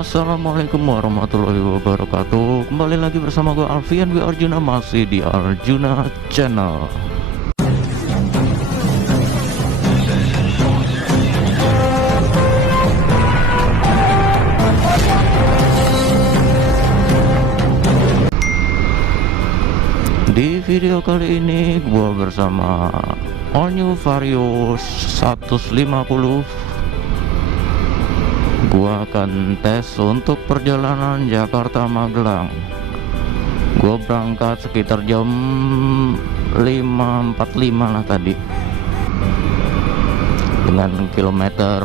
Assalamualaikum warahmatullahi wabarakatuh. Kembali lagi bersama gue Alfian W Arjuna, masih di Arjuna Channel. Di video kali ini gue bersama All New Vario 150. Gua akan tes untuk perjalanan Jakarta Magelang. Gua berangkat sekitar jam 5.45 lah tadi, dengan kilometer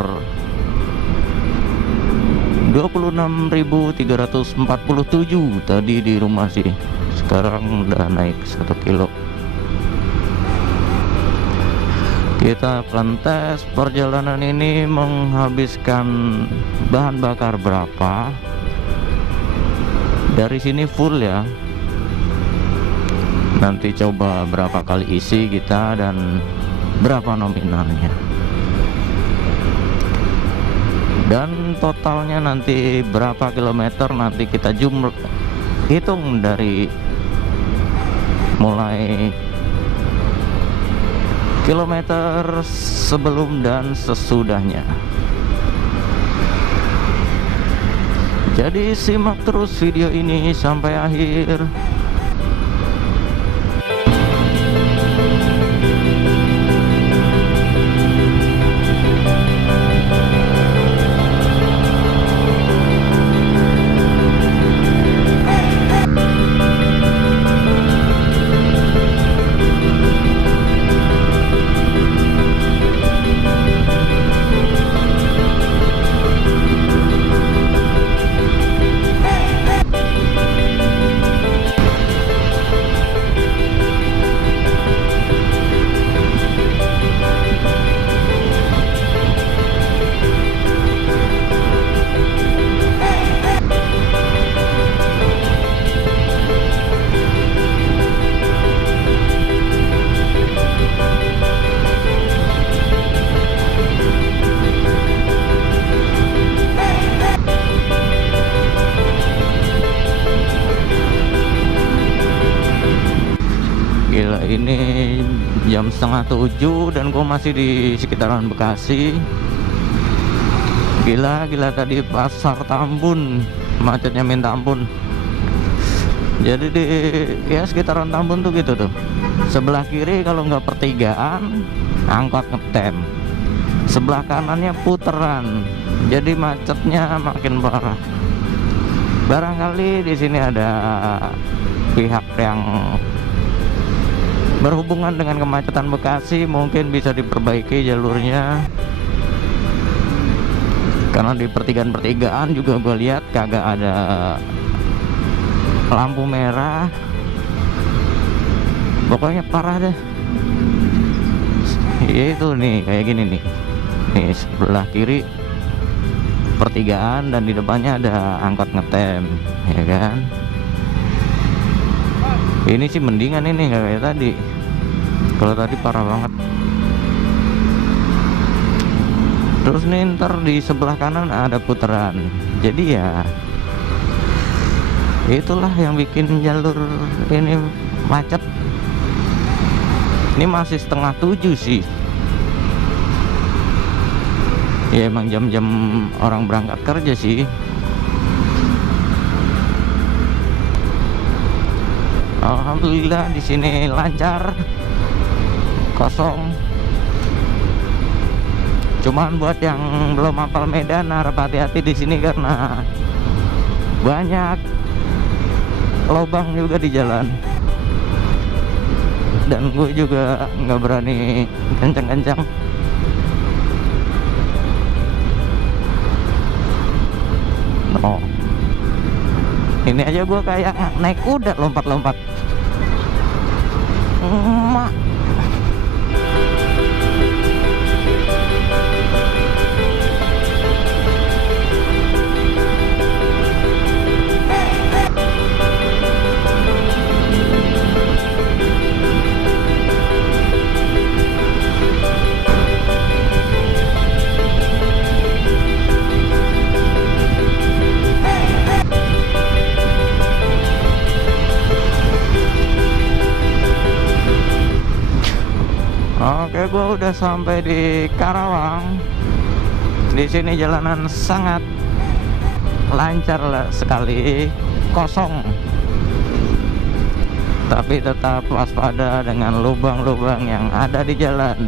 26.347 tadi di rumah sih. Sekarang udah naik 1 kilo. Kita akan tes perjalanan ini menghabiskan bahan bakar berapa. Dari sini full ya. Nanti coba berapa kali isi kita dan berapa nominalnya. Dan totalnya nanti berapa kilometer, nanti kita hitung dari mulai kilometer sebelum dan sesudahnya. Jadi simak terus video ini sampai akhir. Gila, ini jam 6:30 dan gue masih di sekitaran Bekasi. Gila tadi pasar Tambun macetnya minta ampun. Jadi di sekitaran Tambun tuh gitu tuh. Sebelah kiri kalau nggak pertigaan angkot ngetem, sebelah kanannya puteran. Jadi macetnya makin parah. Barangkali di sini ada pihak yang berhubungan dengan kemacetan Bekasi, mungkin bisa diperbaiki jalurnya. Karena di pertigaan juga gue lihat kagak ada lampu merah. Pokoknya parah deh. Itu nih kayak gini nih. Nih sebelah kiri pertigaan dan di depannya ada angkot ngetem, ya kan? Ini sih mendingan ini nggak kayak tadi. Kalau tadi parah banget. Terus nih ntar di sebelah kanan ada putaran. Jadi ya itulah yang bikin jalur ini macet. Ini masih 6:30 sih. Ya emang jam-jam orang berangkat kerja sih. Alhamdulillah di sini lancar, kosong. Cuman buat yang belum hafal Medan harap hati-hati di sini karena banyak lubang juga di jalan. Dan gue juga nggak berani kencang-kencang. No. Ini aja gue kayak naik kuda lompat-lompat. Emak. udah sampai di Karawang. Di sini jalanan sangat lancar sekali, kosong. Tapi tetap waspada dengan lubang-lubang yang ada di jalan.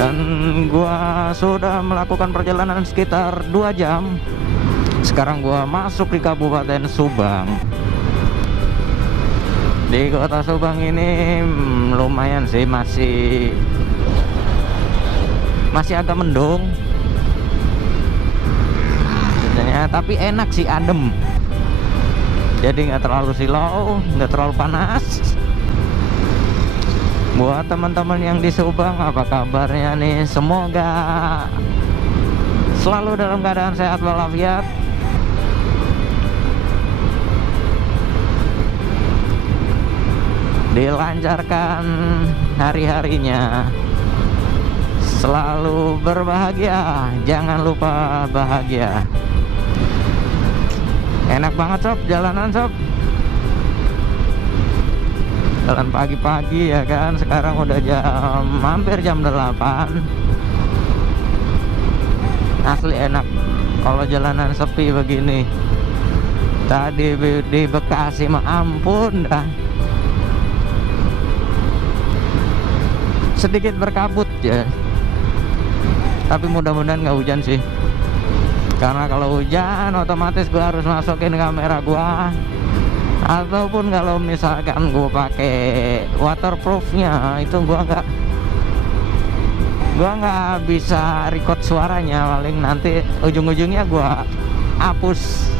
Dan gua sudah melakukan perjalanan sekitar 2 jam. Sekarang gua masuk di Kabupaten Subang. Di kota Subang ini lumayan sih, masih agak mendung sebenarnya, tapi enak sih, adem. Jadi nggak terlalu silau, nggak terlalu panas. Buat teman-teman yang di Subang, apa kabarnya nih? Semoga selalu dalam keadaan sehat walafiat. Dilancarkan hari-harinya. Selalu berbahagia, jangan lupa bahagia. Enak banget sob, jalanan sob. Jalan pagi-pagi ya kan. Sekarang udah hampir jam 8. Asli enak kalau jalanan sepi begini. Tadi di Bekasi mah ampun dah, sedikit berkabut ya. Tapi mudah-mudahan nggak hujan sih, karena kalau hujan otomatis gua harus masukin kamera gua. Ataupun kalau misalkan gue pakai waterproofnya, itu gua nggak bisa record suaranya. Paling nanti ujung-ujungnya gua hapus.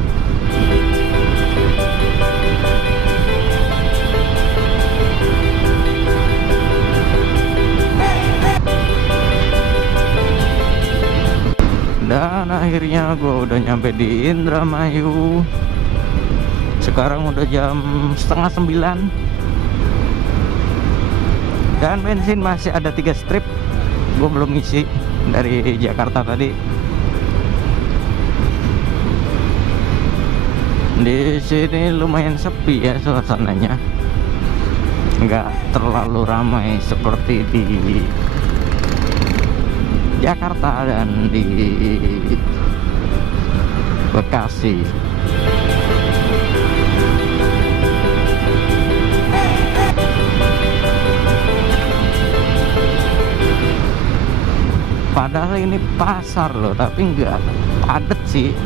Dan akhirnya gue udah nyampe di Indramayu. Sekarang udah jam 8:30. Dan bensin masih ada 3 strip. Gue belum ngisi dari Jakarta tadi. Di sini lumayan sepi ya suasananya. Nggak terlalu ramai seperti di Jakarta dan di Bekasi. Padahal ini pasar loh, tapi nggak padet sih.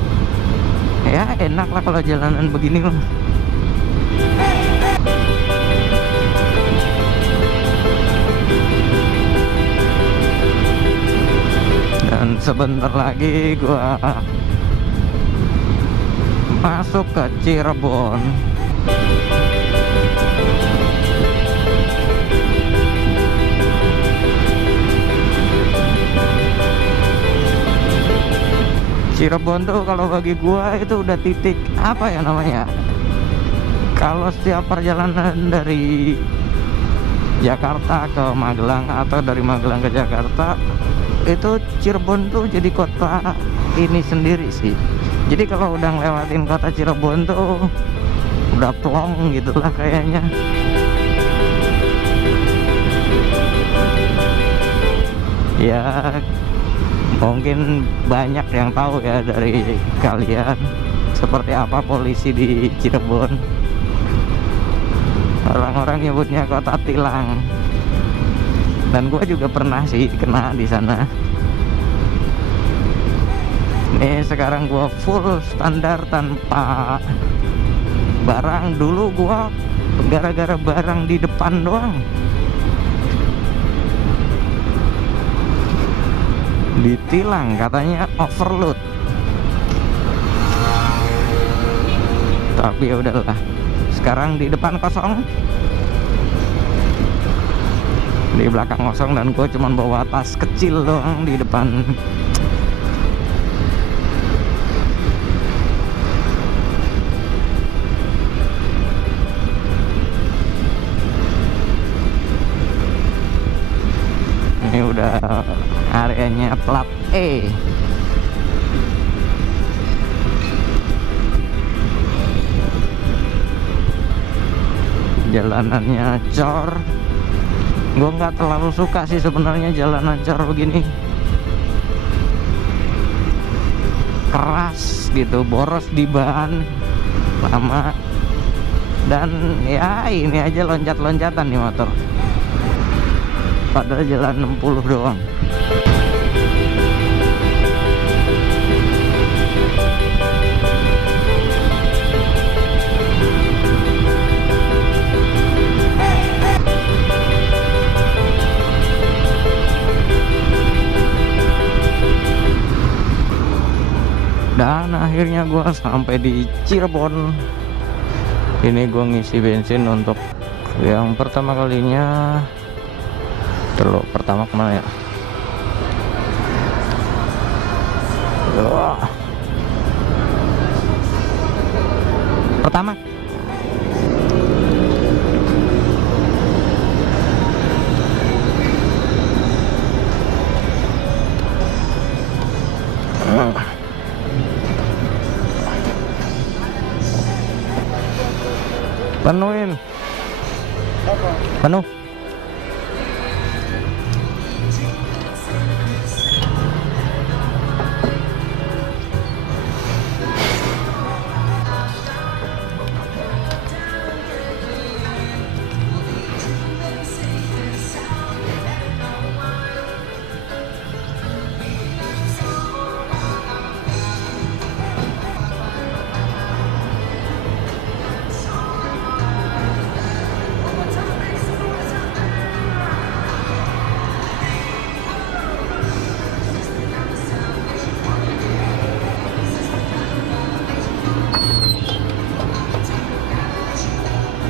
Ya enak lah kalau jalanan begini loh. Dan sebentar lagi gua masuk ke Cirebon. Cirebon tuh kalau bagi gua itu udah titik apa ya namanya, kalau setiap perjalanan dari Jakarta ke Magelang atau dari Magelang ke Jakarta, itu Cirebon tuh jadi kota ini sendiri sih. Jadi kalau udah ngelewatin kota Cirebon tuh udah plong gitulah kayaknya. Ya mungkin banyak yang tahu ya dari kalian seperti apa polisi di Cirebon. Orang-orang nyebutnya kota tilang. Dan gue juga pernah sih kena di sana. Nih sekarang gue full standar tanpa barang. Dulu gue gara-gara barang di depan doang ditilang, katanya overload. Tapi ya udahlah, sekarang di depan kosong, di belakang kosong, dan gue cuma bawa tas kecil doang di depan. ke areanya plat E. Jalanannya cor. Gue nggak terlalu suka sih sebenarnya jalanan cor begini, keras gitu, boros di ban lama. Dan ya ini aja loncat-loncatan nih motor, padahal jalan 60 doang. Dan akhirnya gua sampai di Cirebon. Ini gua ngisi bensin untuk yang pertama kalinya. Terus pertama kemana ya? Pertama penuhin. Penuh.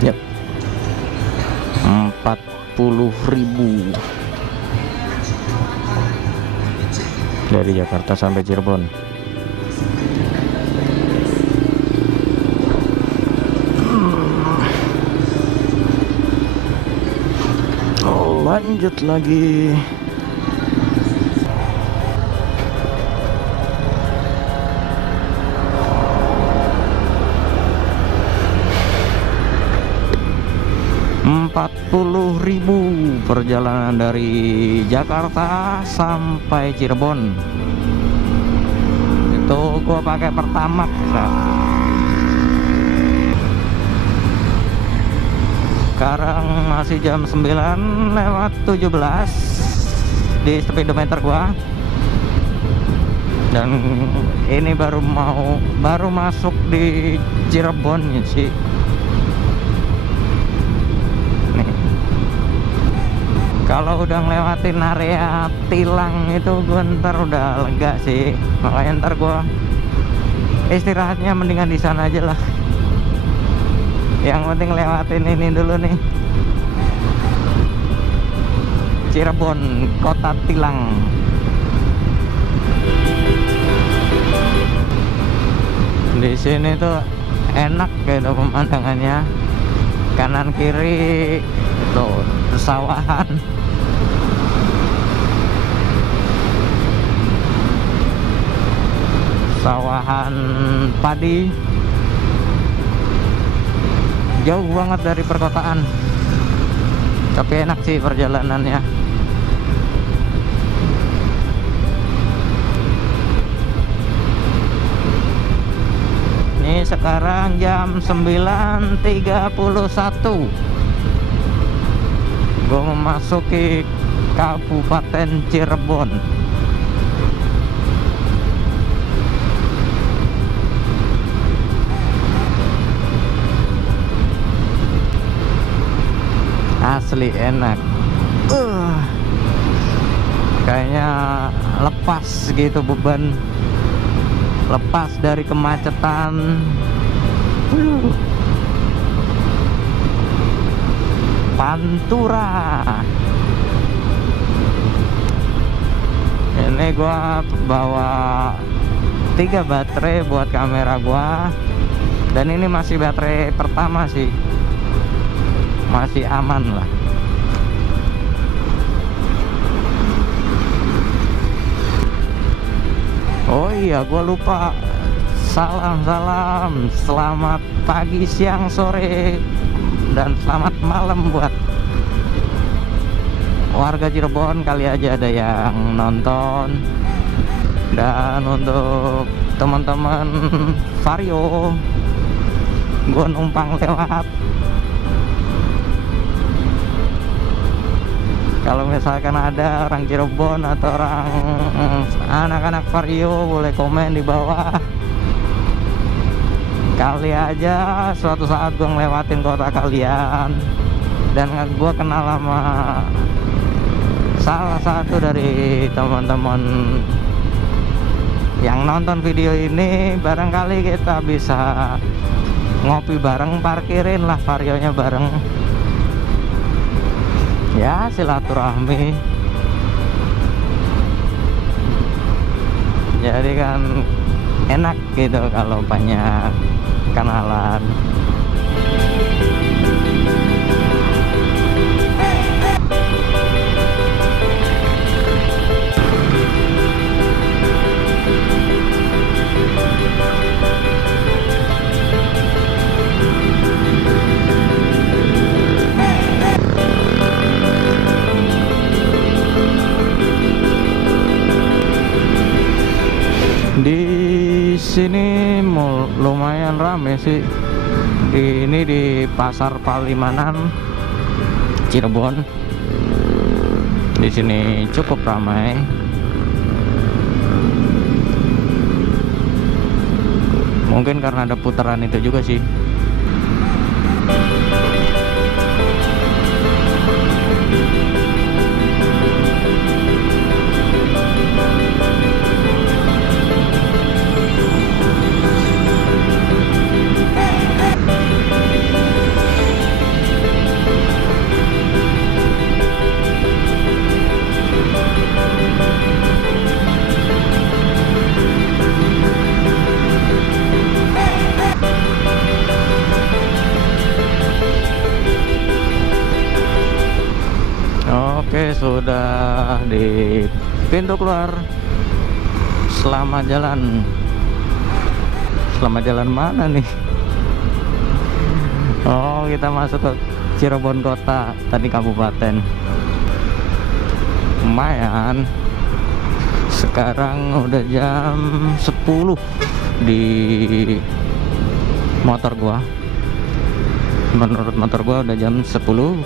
Yap, 40.000 dari Jakarta sampai Cirebon. Lanjut lagi. Rp40.000 perjalanan dari Jakarta sampai Cirebon. Itu gua pakai Pertamax ya. Sekarang masih jam 9:17 di speedometer gua. Dan ini baru masuk di Cirebon ya sih. Kalau udah ngelewatin area tilang itu gue ntar udah lega sih, makanya ntar gue istirahatnya mendingan di sana aja lah. Yang penting lewatin ini dulu nih, Cirebon, kota tilang. Di sini tuh enak gitu pemandangannya, kanan kiri tuh persawahan. Sawahan padi, jauh banget dari perkotaan, tapi enak sih perjalanannya. Ini sekarang jam 9:31, gue memasuki Kabupaten Cirebon. Asli enak, kayaknya lepas gitu beban, lepas dari kemacetan. Pantura. Ini gua bawa 3 baterai buat kamera gua, dan ini masih baterai pertama sih, masih aman lah. iya gua lupa. Salam selamat pagi, siang, sore, dan selamat malam buat warga Cirebon, kali aja ada yang nonton. Dan untuk teman-teman Vario, gue numpang lewat. Kalau misalkan ada orang Cirebon atau orang anak-anak Vario, boleh komen di bawah. Kali aja suatu saat gue ngelewatin kota kalian dan gue kenal sama salah satu dari teman-teman yang nonton video ini, barangkali kita bisa ngopi bareng, parkirin lah Varionya bareng. Ya, silaturahmi. Jadi kan enak gitu kalau banyak kenalan. Di sini lumayan rame sih. Ini di Pasar Palimanan, Cirebon. Di sini cukup ramai. Mungkin karena ada putaran itu juga sih. Oke, sudah di pintu keluar. Selamat jalan. Selamat jalan mana nih? Oh, kita masuk ke Cirebon kota, tadi kabupaten. Lumayan. Sekarang udah jam 10 di motor gua. Menurut motor gua udah jam 10.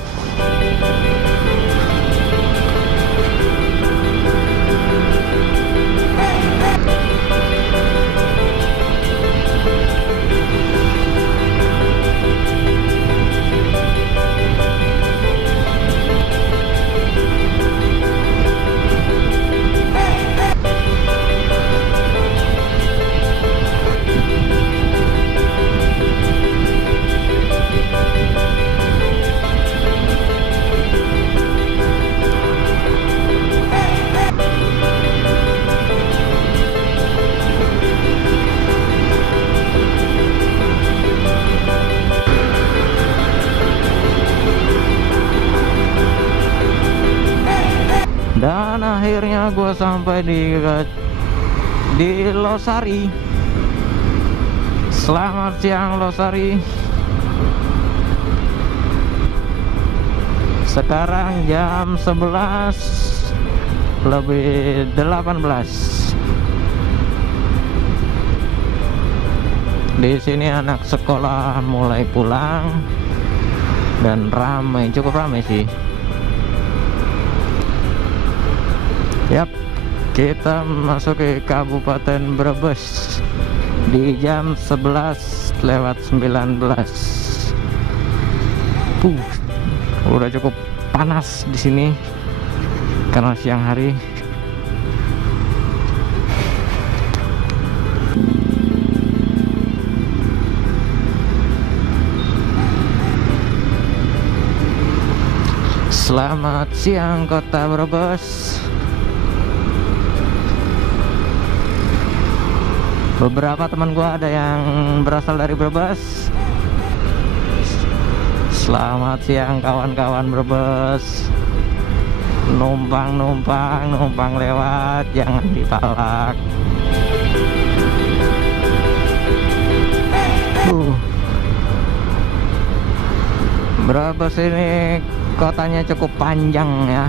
Dan akhirnya gue sampai di Losari. Selamat siang Losari. Sekarang jam 11:18. Di sini anak sekolah mulai pulang dan ramai, cukup ramai sih. Yap, kita masuk ke Kabupaten Brebes di jam 11:19. Udah cukup panas di sini karena siang hari. Selamat siang Kota Brebes. Beberapa teman gua ada yang berasal dari Brebes. Selamat siang kawan-kawan Brebes. Numpang lewat, jangan dipalak. Brebes ini kotanya cukup panjang ya.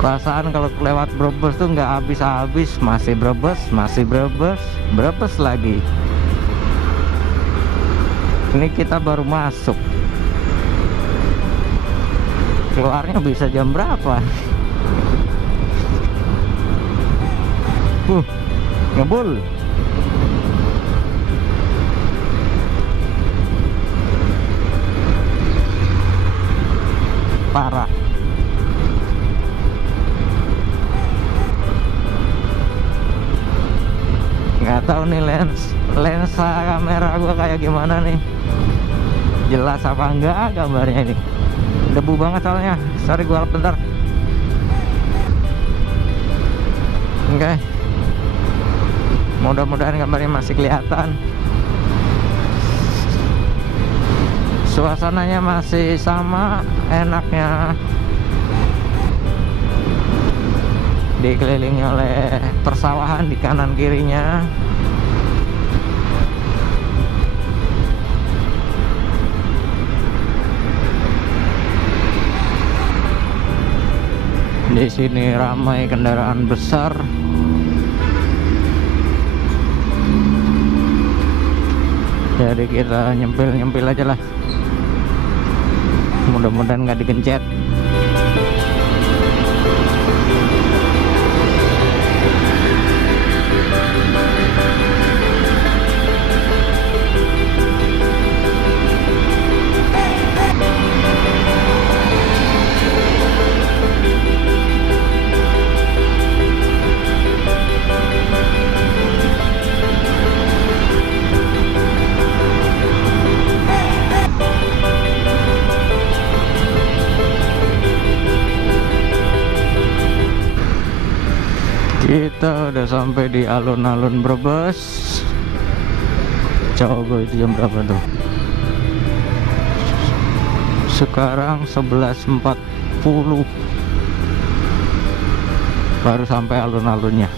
Perasaan kalau lewat Brebes tuh nggak habis-habis, masih Brebes, masih Brebes, Brebes lagi. Ini kita baru masuk. Keluarnya bisa jam berapa? Ngebul. Parah. Nggak tahu nih lensa kamera gua kayak gimana nih, jelas apa enggak gambarnya ini. Debu banget soalnya, sorry gua bentar. Oke, mudah-mudahan gambarnya masih kelihatan. Suasananya masih sama enaknya, dikelilingi oleh persawahan di kanan kirinya. Di sini ramai kendaraan besar. Jadi kita nyempil aja lah. Mudah-mudahan nggak digencet. Kita udah sampai di alun-alun Brebes. Coba itu jam berapa tuh? Sekarang 11.40. Baru sampai alun-alunnya.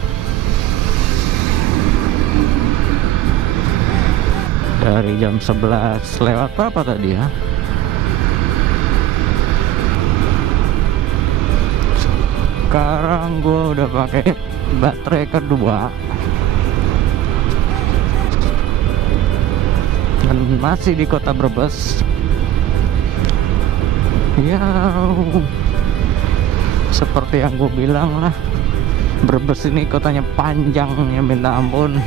Dari jam 11 lewat berapa tadi ya? Sekarang gue udah pakai baterai kedua dan masih di kota Brebes ya. Seperti yang gue bilang lah, Brebes ini kotanya panjang ya minta ampun,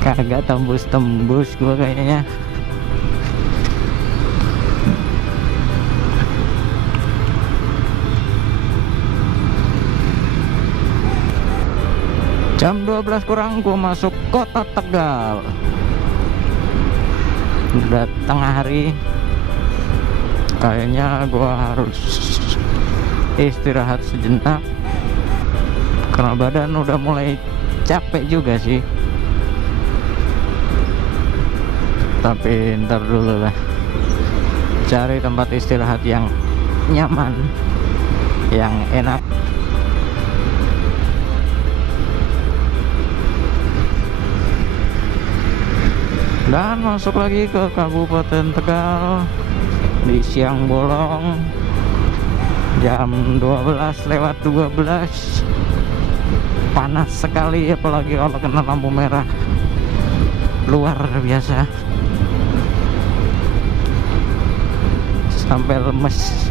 kagak tembus-tembus gue kayaknya. Jam 12 kurang gua masuk kota Tegal. Udah tengah hari, kayaknya gua harus istirahat sejenak karena badan udah mulai capek juga sih. Tapi ntar dulu lah, cari tempat istirahat yang nyaman, yang enak. Dan masuk lagi ke Kabupaten Tegal di siang bolong, jam 12:12. Panas sekali, apalagi kalau kena lampu merah, luar biasa, sampai lemes.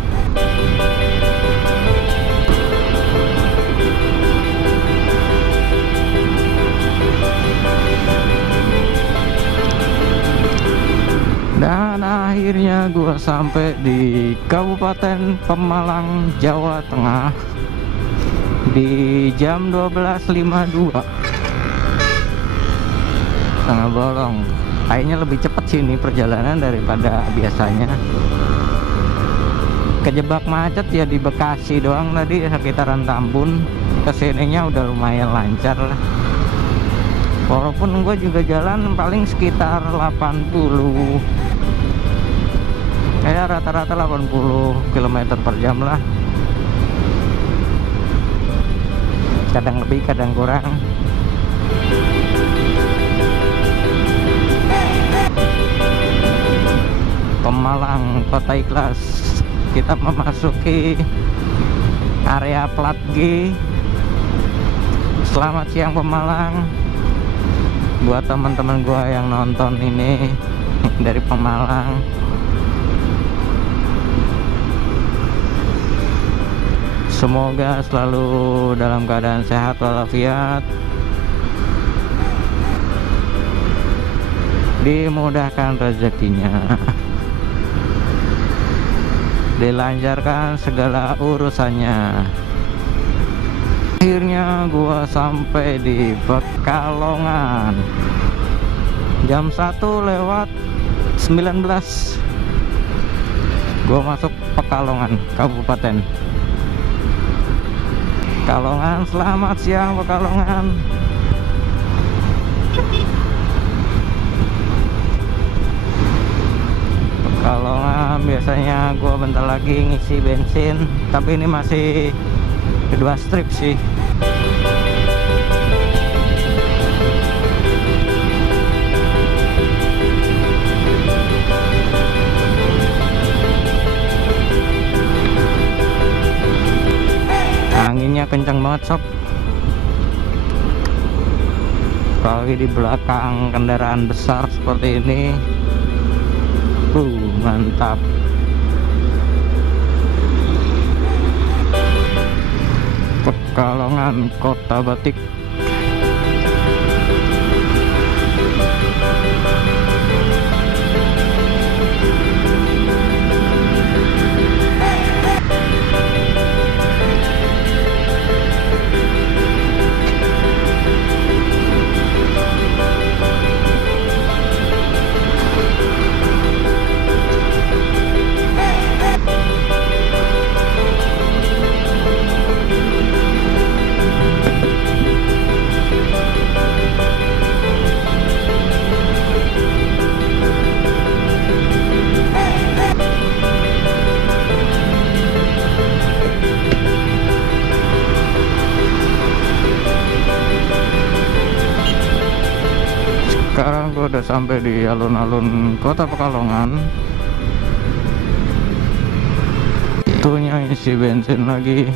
Dan akhirnya gua sampai di Kabupaten Pemalang, Jawa Tengah di jam 12.52. Tengah bolong. Kayaknya lebih cepat sih ini perjalanan daripada biasanya. Kejebak macet ya di Bekasi doang tadi, sekitaran Tambun. Kesininya udah lumayan lancar lah. Walaupun gue juga jalan paling sekitar 80, kayak rata-rata 80 km per jam lah. Kadang lebih, kadang kurang. Pemalang, Kota Ikhlas. Kita memasuki area plat G. Selamat siang Pemalang. Buat teman-teman gua yang nonton ini dari Pemalang, semoga selalu dalam keadaan sehat walafiat, dimudahkan rezekinya, dilancarkan segala urusannya. Akhirnya gua sampai di Pekalongan. Jam 1:19 gua masuk Pekalongan Kabupaten. Pekalongan, selamat siang Pekalongan. Pekalongan biasanya gua bentar lagi ngisi bensin, tapi ini masih kedua strip sih. Anginnya kencang banget sob, apalagi di belakang kendaraan besar seperti ini. Mantap. Pekalongan, kota batik. Sekarang gue udah sampai di alun-alun kota Pekalongan. Itunya isi bensin lagi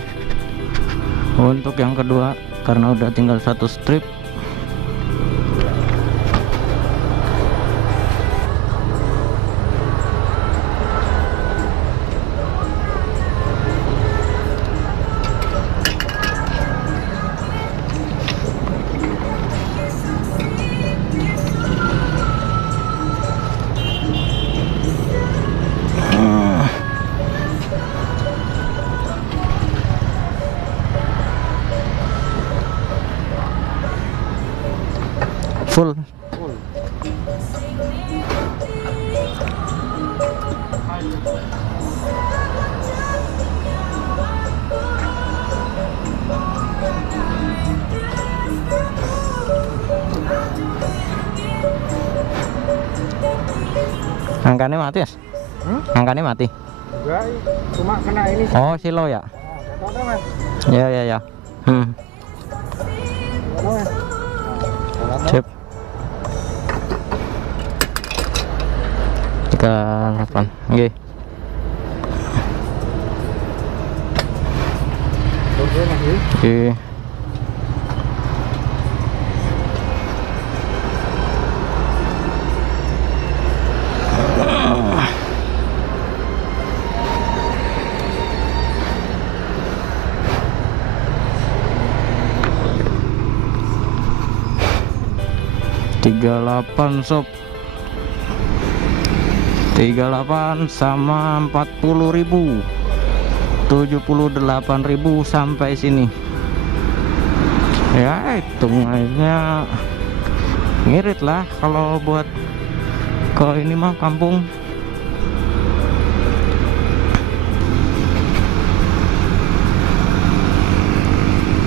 untuk yang kedua karena udah tinggal satu strip. Full. Angkanya mati ya? Angkanya mati? Enggak, cuma kena ini. Oh, silo ya? Ya ya ya. Sip. 38. Nggih. Oke. 38 sob. 38 sama 40.000, 78.000 sampai sini. Ya hitungannya ngirit lah kalau buat ke ini mah kampung.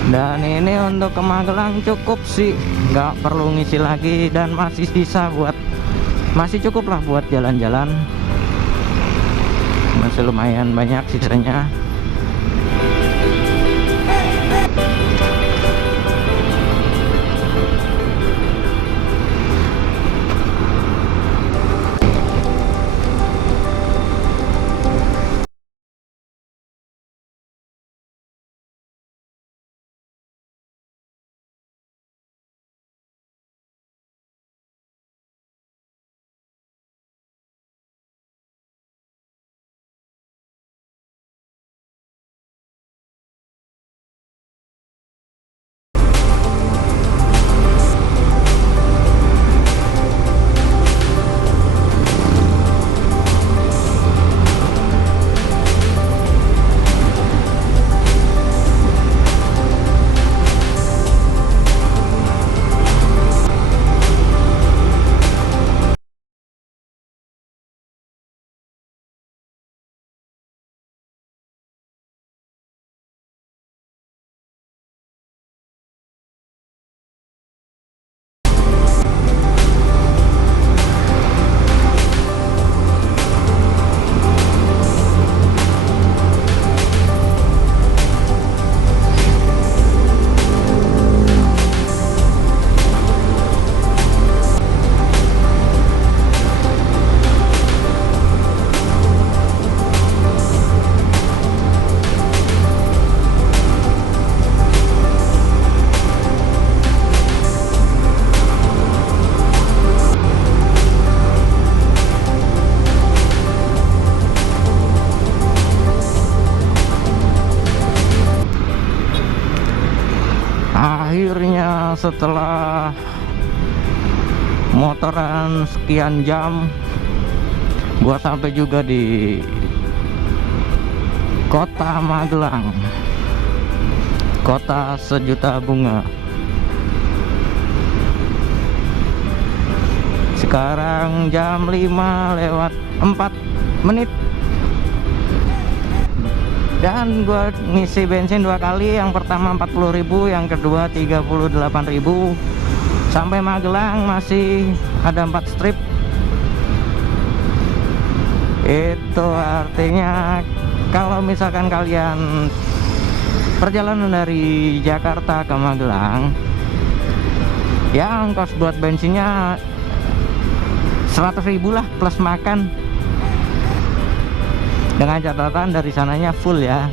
Dan ini untuk ke Magelang cukup sih, nggak perlu ngisi lagi dan masih sisa buat, masih cukup lah buat jalan-jalan, masih lumayan banyak sisanya. setelah motoran sekian jam, gua sampai juga di kota Magelang, kota sejuta bunga. Sekarang jam 5:04 dan gua ngisi bensin 2 kali, yang pertama 40.000, yang kedua 38.000. Sampai Magelang masih ada 4 strip. Itu artinya kalau misalkan kalian perjalanan dari Jakarta ke Magelang, ya ongkos buat bensinnya 100.000 lah plus makan, dengan catatan dari sananya full ya.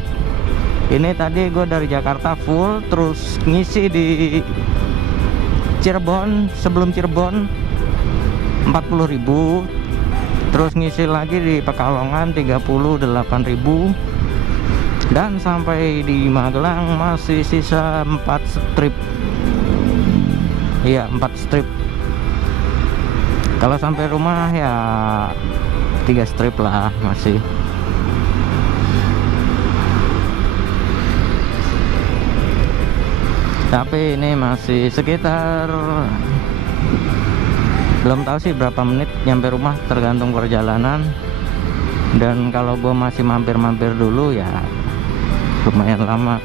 Ini tadi gue dari Jakarta full, terus ngisi di Cirebon, sebelum Cirebon 40.000, terus ngisi lagi di Pekalongan 38.000, dan sampai di Magelang masih sisa 4 strip. Iya, 4 strip. Kalau sampai rumah ya 3 strip lah masih. Tapi ini masih sekitar, belum tahu sih berapa menit nyampe rumah, tergantung perjalanan. Dan kalau gue masih mampir-mampir dulu ya lumayan lama.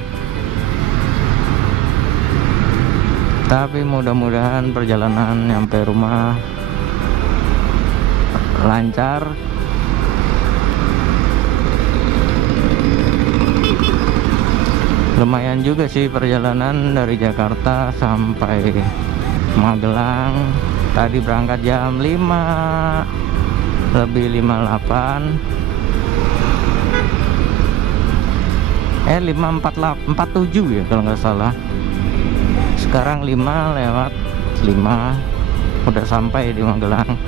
Tapi mudah-mudahan perjalanan nyampe rumah lancar. Lumayan juga sih perjalanan dari Jakarta sampai Magelang. Tadi berangkat jam 5:47 ya kalau nggak salah. Sekarang 5:05 udah sampai di Magelang.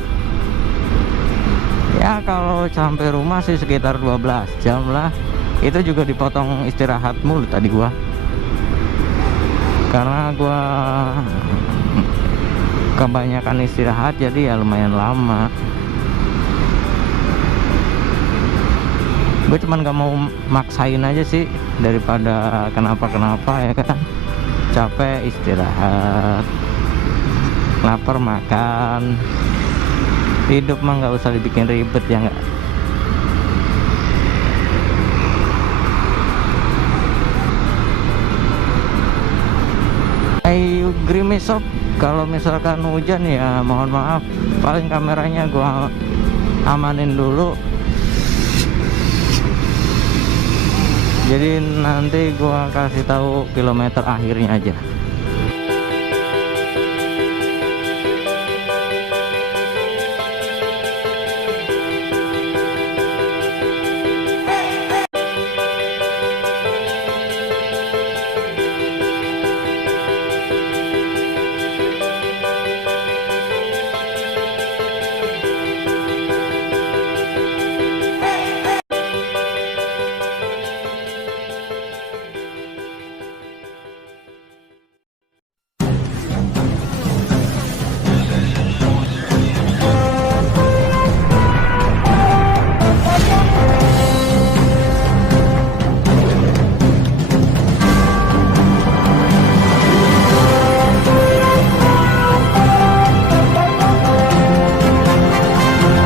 Ya kalau sampai rumah sih sekitar 12 jam lah. Itu juga dipotong istirahat mulu tadi gua, karena gua kebanyakan istirahat, jadi ya lumayan lama. Gue cuman gak mau maksain aja sih, daripada kenapa-kenapa ya kan. Capek istirahat, lapar makan. Hidup mah nggak usah dibikin ribet ya nggak. Ayo gerimis sob, kalau misalkan hujan ya mohon maaf, paling kameranya gua amanin dulu, jadi nanti gua kasih tahu kilometer akhirnya aja.